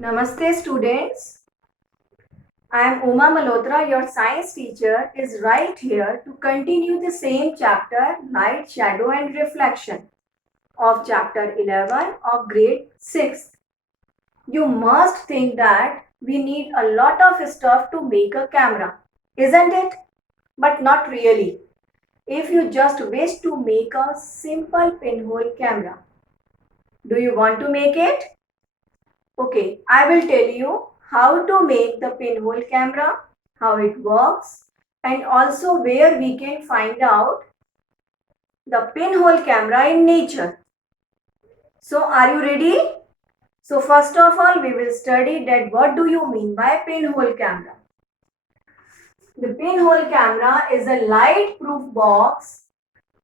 Namaste students. I am Uma Malhotra, your science teacher, is right here to continue the same chapter, Light, Shadow and Reflection of chapter 11 of grade 6. You must think that we need a lot of stuff to make a camera, isn't it? But not really. If you just wish to make a simple pinhole camera, do you want to make it? Okay, I will tell you how to make the pinhole camera, how it works, and also where we can find out the pinhole camera in nature. So are you ready? So first of all, we will study that what do you mean by pinhole camera. The pinhole camera is a light-proof box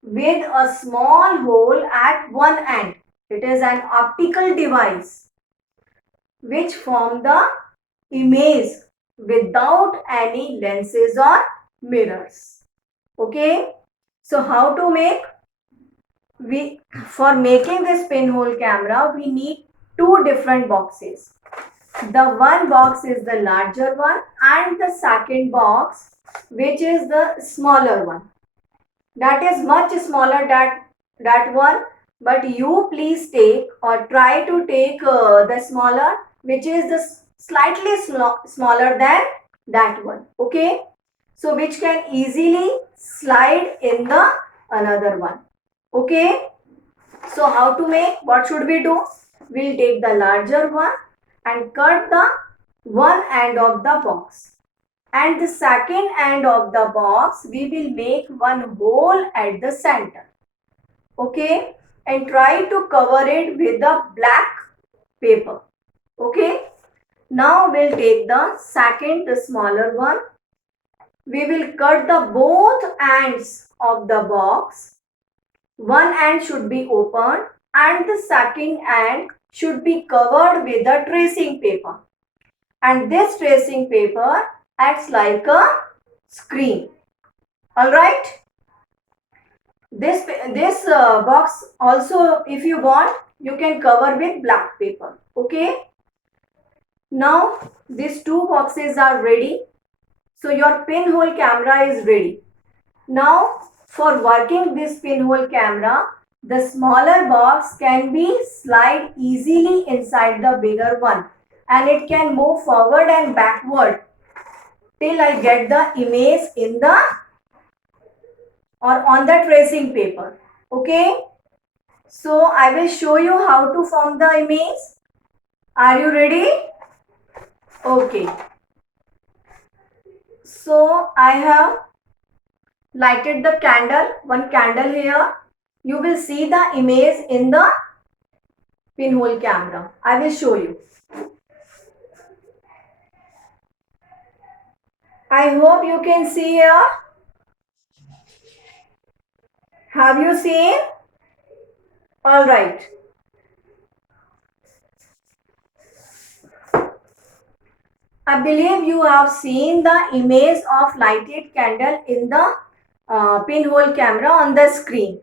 with a small hole at one end. It is an optical device which form the image without any lenses or mirrors. Okay, so how to make? For making this pinhole camera, we need two different boxes. The one box is the larger one and the second box, which is the smaller one. That is much smaller that one, but you please take or try to take the smaller, which is the slightly smaller than that one. Okay, so which can easily slide in the another one. Okay, so how to make? What should we do? We'll take the larger one and cut the one end of the box, and the second end of the box we will make one hole at the center. Okay, and try to cover it with the black paper. Okay, now we'll take the second, the smaller one. We will cut the both ends of the box. One end should be open and the second end should be covered with the tracing paper, and this tracing paper acts like a screen. All right, this box also, if you want, you can cover with black paper. Okay, now these two boxes are ready, so your pinhole camera is ready. Now for working this pinhole camera, the smaller box can be slide easily inside the bigger one, and it can move forward and backward till I get the image in the or on the tracing paper. Okay, so I will show you how to form the image. Are you ready? Okay, so I have lighted the candle, one candle here. You will see the image in the pinhole camera. I will show you. I hope you can see here. Have you seen? All right. I believe you have seen the image of lighted candle in the pinhole camera on the screen.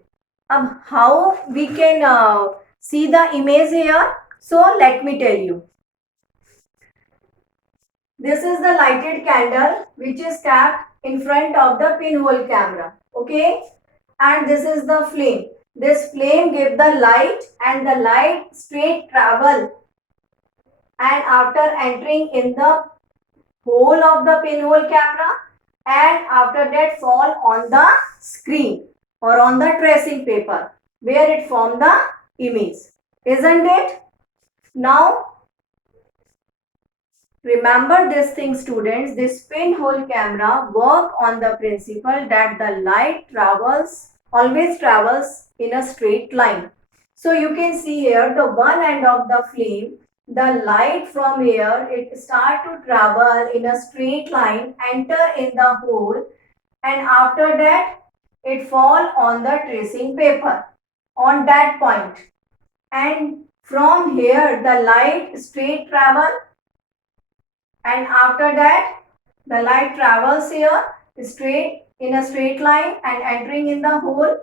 How we can see the image here? So let me tell you. This is the lighted candle which is kept in front of the pinhole camera. Okay, and this is the flame. This flame gives the light, and the light straight travel, and after entering in the hole of the pinhole camera, and after that fall on the screen or on the tracing paper where it form the image, isn't it? Now remember this thing, students. This pinhole camera work on the principle that the light always travels in a straight line. So you can see here the one end of the flame, the light from here, it start to travel in a straight line, enter in the hole, and after that it fall on the tracing paper on that point. And from here the light straight travel, and after that the light travels here straight in a straight line and entering in the hole,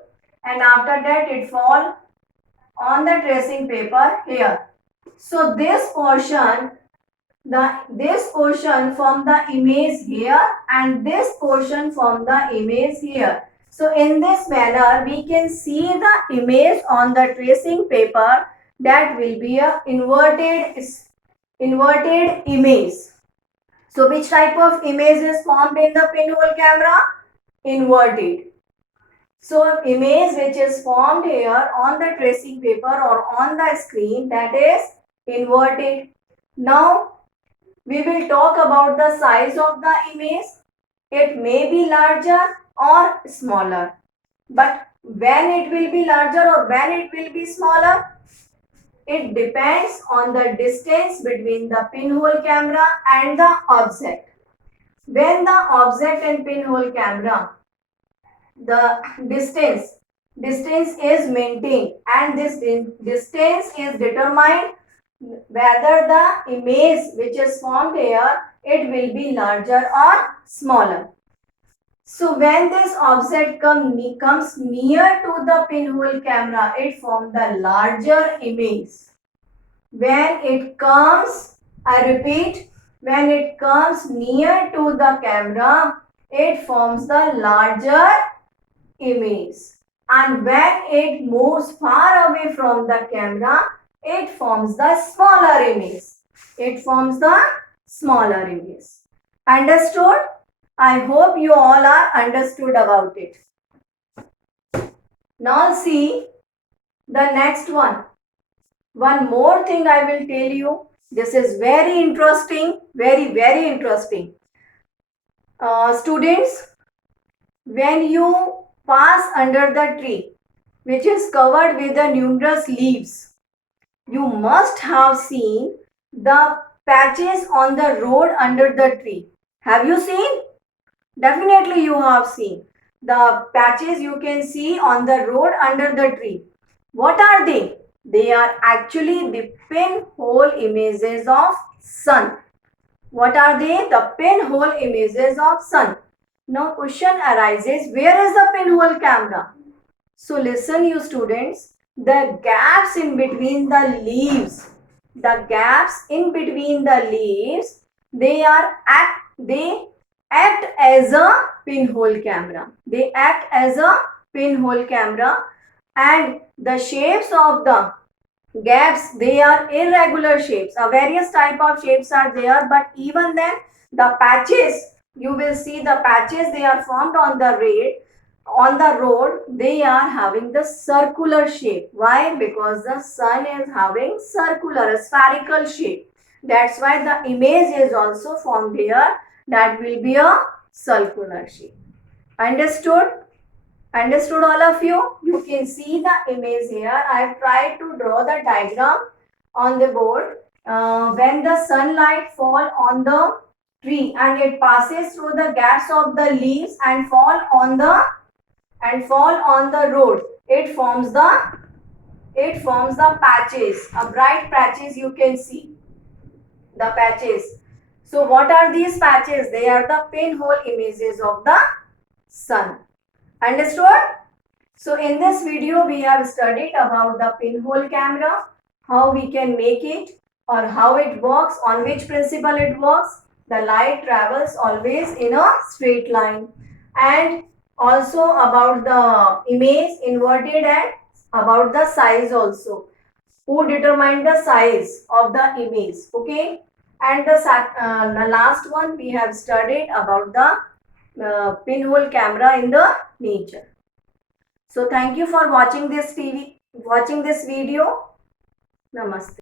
and after that it fall on the tracing paper here. So this portion this portion from the image here and this portion from the image here. So in this manner we can see the image on the tracing paper. That will be a inverted image. So which type of image is formed in the pinhole camera? Inverted. So image which is formed here on the tracing paper or on the screen, that is inverted. Now we will talk about the size of the image. It may be larger or smaller. But when it will be larger or when it will be smaller, it depends on the distance between the pinhole camera and the object. When the object and pinhole camera, the distance is maintained, and this distance is determined whether the image which is formed here, it will be larger or smaller. So when this object comes near to the pinhole camera, it forms the larger image. When it comes, I repeat, when it comes near to the camera, it forms the larger image. And when it moves far away from the camera, it forms the smaller image. It forms the smaller image. Understood? I hope you all are understood about it. Now see the next one. One more thing I will tell you. This is very interesting, very interesting. Students, when you pass under the tree, which is covered with the numerous leaves, you must have seen the patches on the road under the tree. Have you seen? Definitely you have seen. The patches you can see on the road under the tree. What are they? They are actually the pinhole images of sun. What are they? The pinhole images of sun. Now question arises, where is the pinhole camera? So listen you students, the gaps in between the leaves, they act as a pinhole camera. They act as a pinhole camera, and the shapes of the gaps, they are irregular shapes. Various type of shapes are there, but even then the patches, you will see the patches, they are formed on the road, they are having the circular shape. Why? Because the sun is having circular, spherical shape. That's why the image is also formed here. That will be a circular shape. Understood? Understood all of you? You can see the image here. I have tried to draw the diagram on the board. When the sunlight fall on the tree and it passes through the gaps of the leaves and fall on the road, it forms the patches, a bright patches you can see, the patches. So what are these patches? They are the pinhole images of the sun. Understood? So in this video we have studied about the pinhole camera, how we can make it or how it works, on which principle it works. The light travels always in a straight line, and also about the image inverted and about the size also. Who determined the size of the image? Okay. And the last one we have studied about the pinhole camera in the nature. So thank you for watching this video. Namaste.